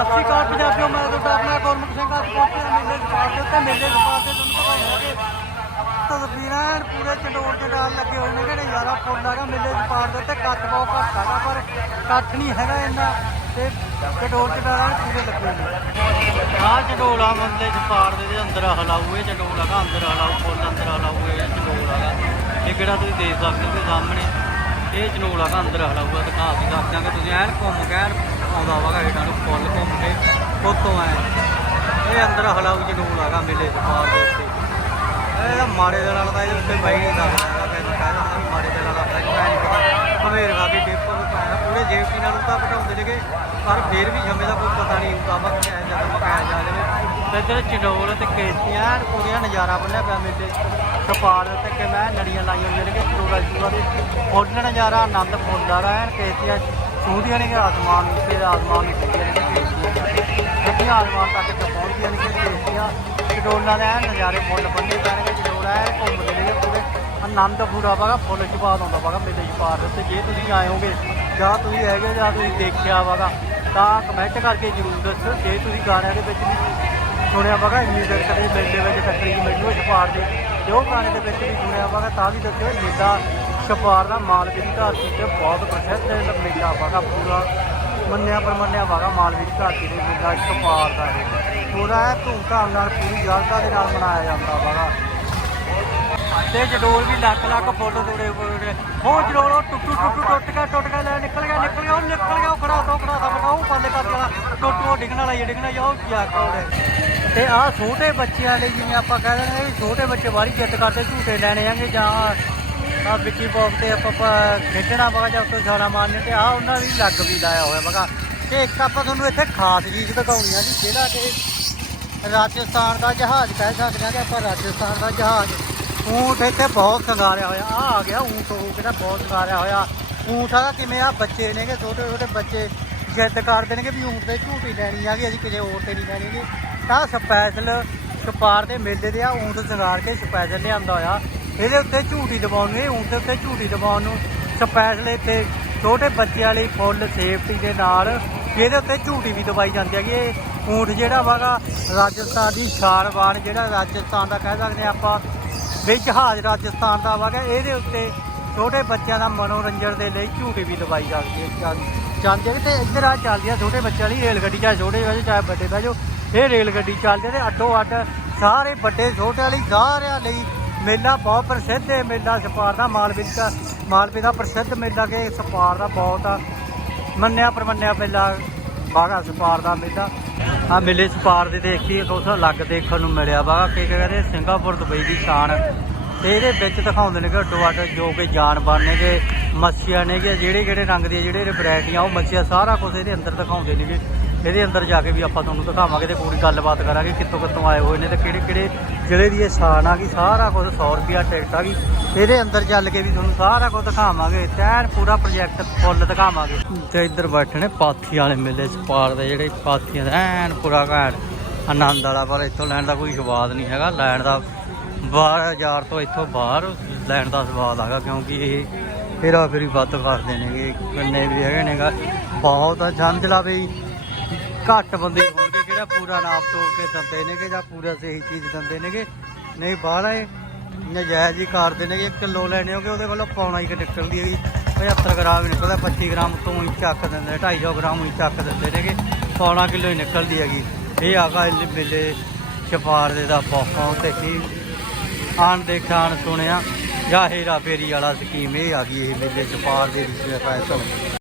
ਸਤਿ ਸ਼੍ਰੀ ਅਕਾਲ ਪੰਜਾਬੀਓ, ਮੈਂ ਤੁਹਾਡਾ ਆਪਣਾ ਗੁਰਮੁਖ ਸਿੰਘ ਅੱਜ ਪਹੁੰਚੇ ਮੇਲੇ ਸਪਾਰ ਦੇ ਉੱਤੇ ਮੇਲੇ ਸਪਾਰ ਦੇ ਤੁਹਾਨੂੰ ਦਿਖਾਉਂਦੇ ਤਸਵੀਰਾਂ ਐਨ ਪੂਰੇ ਚੰਡੋਲ ਦੇ ਨਾਲ ਲੱਗੇ ਹੋਏ ਨੇ, ਜਿਹੜੇ ਯਾਰਾ ਫੁੱਲ ਹੈਗਾ ਮੇਲੇ ਸਪਾਰ ਦੇ ਉੱਤੇ ਕੱਟ ਬਹੁਤ ਘੱਟ ਹੈਗਾ, ਪਰ ਕੱਟ ਨਹੀਂ ਹੈਗਾ ਇੰਨਾ, ਤੇ ਚੰਡੋਲ ਦੇ ਨਾਲ ਪੂਰੇ ਲੱਗੇ ਨੇ। ਆਹ ਚੰਡੋਲਾ ਮੇਲੇ ਸਪਾਰ ਦੇ ਅੰਦਰ ਹਲਾਊ ਚੰਡੋਲ ਹੈਗਾ ਅੰਦਰ ਹਲਾਊ ਫੁੱਲ ਅੰਦਰ ਹਲਾਊ ਇਹ ਚੰਡੋਲ ਹੈਗਾ ਇਹ ਕਿਹੜਾ ਤੁਸੀਂ ਦੇਖ ਸਕਦੇ ਹੋ ਸਾਹਮਣੇ। ਇਹ ਚਨੋਲਾ ਦਾ ਅੰਦਰ ਹਲਾਊਗਾ ਦਿਖਾ ਵੀ ਦੱਸ ਤੁਸੀਂ, ਐਨ ਘੁੰਮ ਕੇ ਐਨ ਆਉਂਦਾ ਵਾਗਾ ਇਹਨਾਂ ਨੂੰ ਫੁੱਲ ਘੁੰਮ ਕੇ ਉੱਤੋਂ ਐ ਇਹ ਅੰਦਰ ਹਲਾਊ ਚਨੋਲਾ ਦਾ ਮੇਲੇ ਦੇ ਪਾਰ ਦੇ ਉੱਤੇ। ਇਹ ਤਾਂ ਮਾਰੇ ਦੇ ਨਾਲ ਤਾਂ ਇਹਦੇ ਉੱਤੇ ਬਈ ਨਹੀਂ ਸਕਦਾ ਹੈਗਾ, ਕਹਿੰਦਾ ਕਹਿੰਦਾ ਵੀ ਮਾਰੇ ਦੇ ਨਾਲ ਆਪਣਾ ਨਹੀਂ ਪਤਾ। ਹਮੇਰ ਗਾ ਵੀ ਡੇਪੋ ਵੀ ਪਾਇਆ ਪੂਰੇ ਜੇਫਟੀ ਨਾਲ ਉੱਤਾ ਘਟਾਉਂਦੇ ਨੇਗੇ ਪਰ ਫੇਰ ਵੀ ਜੰਮੇ ਦਾ ਕੋਈ ਪਤਾ ਨਹੀਂ ਹੁੰਦਾ ਵਾ ਕਿ ਐ ਜਦੋਂ ਮਕਾਇਆ ਜਾ ਜਾਵੇ ਤੇ ਇੱਧਰ ਚਨੋਲ ਤੇ ਕੇਸੀਆਂ ਐਨ ਪੂਰੀਆਂ ਨਜ਼ਾਰਾ ਬੰਨਿਆ ਪਿਆ ਮੇਲੇ ਕਪਾਲ ਤੇ ਕਿ ਮੈਂ ਨੜੀਆਂ ਲਾਈਆਂ ਹੋਈਆਂ ਨੇ ਕਿ ਚੋੜਾ ਚੂੜਾ ਦੇ ਫੁੱਲ ਨਜ਼ਾਰਾ ਆਨੰਦ ਫੁੱਲਦਾ ਰਹਾ ਐਨ ਕੇਸੀਆਂ ਛੂਹਦੀਆਂ ਨੇ ਕਿ ਆਸਮਾਨ ਨੂੰ ਆਸਮਾਨ ਨੂੰ ਛੂਹਦੀਆਂ ਨੇ ਕਿ ਕੇਸੀਆਂ ਆਸਮਾਨ ਤੱਕ ਤੇ ਪਹੁੰਚਦੀਆਂ ਨੇ ਕਿ ਕੇਸੀਆਂ ਚਡੋਲਾਂ ਦੇ ਐਨ ਨਜ਼ਾਰੇ ਫੁੱਲ ਬੰਨੇ ਪੈਣਗੇ ਚਡੋਲਾ ਐ ਘੁੰਮਦੇ ਨੇ। ਪੂਰੇ ਆਨੰਦ ਪੂਰਾ ਵਾਗਾ ਫੁੱਲ ਛਪਾਦ ਆਉਂਦਾ ਵਾਗਾ ਮੇਲੇ 'ਚ ਪਾਰ ਜੇ ਤੁਸੀਂ ਆਏ ਹੋਗੇ, ਜਾਂ ਤੁਸੀਂ ਹੈਗੇ ਜਾਂ ਤੁਸੀਂ ਦੇਖਿਆ ਵਾਗਾ ਤਾਂ ਕਮੈਂਟ ਕਰਕੇ ਜ਼ਰੂਰ ਦੱਸੋ ਜੇ ਤੁਸੀਂ ਗਾਣਿਆਂ ਦੇ ਵਿੱਚ ਵੀ ਸੁਣਿਆ ਵਾਗਾ ਇੰਨੀ ਦੇਰ ਕਦੇ ਮੇਲੇ ਵਿੱਚ ਟੱਕਰੀ ਮੈਨੂੰ ਛਪਾਰ ਦੇ ਤੇ ਉਹ ਗਾਣੇ ਦੇ ਵਿੱਚ ਵੀ ਸੁਣਿਆ ਵਾਗਾ ਤਾਂ ਵੀ ਦੱਸਿਓ। ਮੇਲਾ ਛਪਾਰ ਦਾ ਮਾਲਵੇ ਦੀ ਧਰਤੀ ਤੇ ਬਹੁਤ ਪ੍ਰਸਿੱਧ ਹੈ। ਮੇਲਾ ਵਾਗਾ ਪੂਰਾ ਮੰਨਿਆ ਪਰਮੰਨਿਆ ਵਾਗਾ ਮਾਲਵੇ ਦੀ ਧਰਤੀ ਦੇ ਮੇਲਾ ਛਪਾਰ ਦਾ ਇਹ ਪੂਰਾ ਧੂਮਧਾਮ ਨਾਲ ਪੂਰੀ ਜਲਤਾ ਦੇ ਨਾਲ ਮਨਾਇਆ ਜਾਂਦਾ ਵਾਗਾ ਤੇ ਜਡੋਲ ਵੀ ਲੱਖ ਲੱਖ ਫੁੱਲ ਤੋੜੇ ਹੋਏ ਉਹ ਜਡੋਲ ਉਹ ਟੁੱਟੂ ਟੁੱਟੂ ਟੁੱਟ ਕੇ ਟੁੱਟ ਕੇ ਲੈ ਨਿਕਲ ਗਿਆ ਨਿਕਲ ਗਿਆ, ਉਹ ਨਿਕਲ ਗਿਆ, ਉਹ ਖੜਾ ਤੋਂ ਖੜਾ ਤਾਂ ਉਹ ਪਾਲੇ ਕਰਦੇ ਵਾਲਾ ਟੁੱਟੂ ਉਹ ਵਾਲਾ ਹੀ ਡਿੱਗਣਾ ਜਾ ਕੀ ਆ ਕੋੜੇ ਤੇ ਆਹ ਛੋਟੇ ਬੱਚਿਆਂ ਲਈ ਜਿਵੇਂ ਆਪਾਂ ਕਹਿ ਦਿੰਦੇ ਵੀ ਛੋਟੇ ਬੱਚੇ ਬਾਹਲੀ ਜਿੱਦ ਕਰਦੇ, ਝੂਟੇ ਲੈਣੇ ਆਂਗੇ ਜਾਂ ਆ ਵਿੱਕੀ ਬੌਕ ਤੇ ਆਪਾਂ ਆਪਾਂ ਖੇਡਣਾ ਵਗਾ ਜਾਂ ਉੱਤੋਂ ਛਾਲਾ ਮਾਰਨੇ ਤੇ ਆ ਉਹਨਾਂ ਦੀ ਲੱਗ ਵੀ ਲਾਇਆ ਹੋਇਆ ਵਗਾ ਤੇ ਇੱਕ ਆਪਾਂ ਤੁਹਾਨੂੰ ਇੱਥੇ ਖਾਸ ਚੀਜ਼ ਦਿਖਾਉਣੀ ਆ ਜੀ, ਜਿਹੜਾ ਕਿ ਰਾਜਸਥਾਨ ਦਾ ਜਹਾਜ਼ ਕਹਿ ਸਕਦੇ ਹਾਂ ਕਿ ਆਪਾਂ ਰਾਜਸਥਾਨ ਦਾ ਜਹਾਜ਼। ਊਂਠ ਇੱਥੇ ਬਹੁਤ ਸੰਗਾਰਿਆ ਹੋਇਆ। ਆ ਆ ਗਿਆ ਊਂਟ ਉਹ ਕਿਹੜਾ ਬਹੁਤ ਸੰਗਾਰਿਆ ਹੋਇਆ। ਊਂਠ ਆ ਕਿਵੇਂ ਆ, ਬੱਚੇ ਨੇਗੇ ਛੋਟੇ ਛੋਟੇ ਬੱਚੇ ਜਿੱਦ ਕਰਦੇ ਨੇਗੇ ਵੀ ਊਂਟ ਤੇ ਝੂਟੀ ਲੈਣੀ ਆ ਕਿ ਅਸੀਂ ਕਿਸੇ ਹੋਰ ਤੇ ਨਹੀਂ ਲੈਣੀ ਗੀ ਤਾਂ ਸਪੈਸ਼ਲ ਸਪਾਰ ਦੇ ਮੇਲੇ ਦੇ ਆ, ਊਂਟ ਸੰਗਾਰ ਕੇ ਸਪੈਸ਼ਲ ਲਿਆਂਦਾ ਹੋਇਆ। ਇਹਦੇ ਉੱਤੇ ਝੂਟੀ ਦਬਾਉਣ ਨੂੰ, ਇਹ ਦੇ ਉੱਤੇ ਝੂਟੀ ਦਬਾਉਣ ਨੂੰ। ਸਪੈਸ਼ਲ ਇੱਥੇ ਛੋਟੇ ਬੱਚਿਆਂ ਲਈ ਫੁੱਲ ਸੇਫਟੀ ਦੇ ਨਾਲ ਇਹਦੇ ਉੱਤੇ ਝੂਟੀ ਵੀ ਦਵਾਈ ਜਾਂਦੀ ਹੈਗੀ। ਇਹ ਊਂਟ ਜਿਹੜਾ ਵਾਗਾ ਰਾਜਸਥਾਨ ਦੀ ਸ਼ਾਰਵਾਨ ਜਿਹੜਾ ਰਾਜਸਥਾਨ ਦਾ ਕਹਿ ਸਕਦੇ ਹਾਂ ਆਪਾਂ ਵੀ ਜਹਾਜ਼ ਰਾਜਸਥਾਨ ਦਾ ਵਾਗਾ, ਇਹਦੇ ਉੱਤੇ ਛੋਟੇ ਬੱਚਿਆਂ ਦਾ ਮਨੋਰੰਜਨ ਦੇ ਲਈ ਝੂਟੀ ਵੀ ਦਵਾਈ ਜਾਂਦੀ ਹੈ। ਜਾਂ- ਜਾਂਦੀ ਹੈ ਤੇ ਇੱਧਰ ਆ ਚੱਲਦੀ ਆ ਛੋਟੇ ਬੱਚਿਆਂ ਲਈ ਰੇਲ ਗੱਡੀ ਚਾਹੇ ਛੋਟੇ ਬਹਿ ਜਾਓ, ਚਾਹੇ ਵੱਡੇ ਬਹਿ ਜਾਓ। ਇਹ ਰੇਲ ਗੱਡੀ ਚੱਲਦੀ ਹੈ ਤੇ ਅੱਡੋ ਅੱਡ ਸਾਰੇ ਵੱਡੇ ਛੋਟੇ ਵਾਲੀ ਸਾਰਿਆਂ ਲਈ ਮੇਲਾ ਬਹੁਤ ਪ੍ਰਸਿੱਧ ਹੈ, ਮੇਲਾ ਸਪਾਰ ਦਾ ਮਾਲਵੇ ਦਾ ਮਾਲਵੇ ਦਾ ਪ੍ਰਸਿੱਧ ਮੇਲਾ ਕਿ ਸਪਾਰ ਦਾ ਬਹੁਤ ਆ। ਮੰਨਿਆ ਪਰਮੰਨਿਆ ਮੇਲਾ ਬਾਗਾ ਸਪਾਰ ਦਾ ਮੇਲਾ। ਆ ਮੇਲੇ ਸਪਾਰ ਦੇ ਦੇਖੀ ਕੁਛ ਅਲੱਗ ਦੇਖਣ ਨੂੰ ਮਿਲਿਆ ਵਾ। ਕਿ ਕਹਿੰਦੇ, ਸਿੰਗਾਪੁਰ ਦੁਬਈ ਦੀ ਸ਼ਾਨ। ਤੇ ਇਹਦੇ ਵਿੱਚ ਦਿਖਾਉਂਦੇ ਨੇ ਕਿ ਅੱਡੋ ਜੋ ਕਿ ਜਾਨਵਰ ਨੇਗੇ ਮੱਛੀਆਂ ਨੇਗੇ ਜਿਹੜੇ ਕਿਹੜੇ ਰੰਗ ਦੀਆਂ, ਜਿਹੜੇ ਵੈਰਾਈਟੀਆਂ ਉਹ ਮੱਛੀਆਂ ਸਾਰਾ ਕੁਝ ਇਹਦੇ ਅੰਦਰ ਦਿਖਾਉਂਦੇ ਨੇਗੇ ਇਹਦੇ ਅੰਦਰ ਜਾ ਕੇ ਵੀ ਆਪਾਂ ਤੁਹਾਨੂੰ ਦਿਖਾਵਾਂਗੇ ਤੇ ਪੂਰੀ ਗੱਲਬਾਤ ਕਰਾਂਗੇ ਕਿੱਥੋਂ ਕਿੱਥੋਂ ਆਏ ਹੋਏ ਨੇ ਤੇ ਕਿਹੜੇ ਕਿਹੜੇ ਜ਼ਿਲ੍ਹੇ ਦੀ ਇਹ ਸ਼ਾਨ ਆ ਗਈ, ਸਾਰਾ ਕੁਝ 100 ਰੁਪਿਆ ਟਿਕਟ ਆ ਗਈ। ਇਹਦੇ ਅੰਦਰ ਚੱਲ ਕੇ ਵੀ ਤੁਹਾਨੂੰ ਸਾਰਾ ਕੁਝ ਦਿਖਾਵਾਂਗੇ ਤੈਨ ਪੂਰਾ ਪ੍ਰੋਜੈਕਟ ਫੁੱਲ ਦਿਖਾਵਾਂਗੇ। ਤੇ ਇੱਧਰ ਬੈਠੇ ਨੇ ਪਾਥੀ ਵਾਲੇ ਮੇਲੇ ਪਾਰ ਦੇ ਜਿਹੜੇ ਪਾਥੀਆਂ ਦਾ, ਐਨ ਪੂਰਾ ਘੈਂਟ। ਆਨੰਦ ਵਾਲਾ ਪਰ ਇੱਥੋਂ ਲੈਣ ਦਾ ਕੋਈ ਸਵਾਦ ਨਹੀਂ ਹੈਗਾ, ਲੈਣ ਦਾ ਬਾਹਰ ਹਜ਼ਾਰ ਤੋਂ ਇੱਥੋਂ ਬਾਹਰ ਲੈਣ ਦਾ ਸਵਾਦ ਆਗਾ ਕਿਉਂਕਿ ਇਹ ਫੇਰਾ ਫੇਰੀ ਵੱਧ ਕਰਦੇ ਨੇਗੇ, ਕਿੰਨੇ ਵੀ ਹੈਗੇ ਨੇਗਾ। ਬਹੁਤ ਆ ਸਮਝ ਲਾ ਬਈ। ਘੱਟ ਬੰਦੇ ਹੋਣਗੇ ਜਿਹੜਾ ਪੂਰਾ ਨਾਪ ਤੋਲ ਕੇ ਦਿੰਦੇ ਨੇਗੇ ਜਾਂ ਪੂਰਾ ਸਹੀ ਚੀਜ਼ ਦਿੰਦੇ ਨੇਗੇ? ਨਹੀਂ, ਬਾਹਲਾ ਇਹ ਨਜਾਇਜ਼ ਹੀ ਕਰਦੇ ਨੇਗੇ। ਇੱਕ ਕਿਲੋ ਲੈਣੇ ਹੋਗੇ, ਉਹਦੇ ਵੱਲੋਂ ਪਾਉਣਾ ਹੀ ਨਿਕਲਦੀ ਹੈਗੀ। 75 ਗ੍ਰਾਮ ਹੀ ਨਿਕਲਦਾ 25 ਗ੍ਰਾਮ ਤੋਂ ਹੀ ਚੱਕ ਦਿੰਦੇ 250 ਗ੍ਰਾਮ ਹੀ ਚੱਕ ਦਿੰਦੇ ਨੇਗੇ। ਪੌਣਾ ਕਿਲੋ ਹੀ ਨਿਕਲਦੀ ਹੈਗੀ। ਇਹ ਆਗਾ ਮੇਲੇ ਛਪਾਰ ਦੇ ਦਾ ਬਹੁਤ ਤੇ ਕੀ ਆਣ ਦੇਖਾਣ ਸੁਣਿਆ। ਜਾਂ ਹੇਰਾ ਫੇਰੀ ਵਾਲਾ ਸਕੀਮ ਇਹ ਆ ਗਈ, ਇਹ ਮੇਲੇ ਛਪਾਰ ਦੇ ਵਿੱਚ ਫੈਸਲ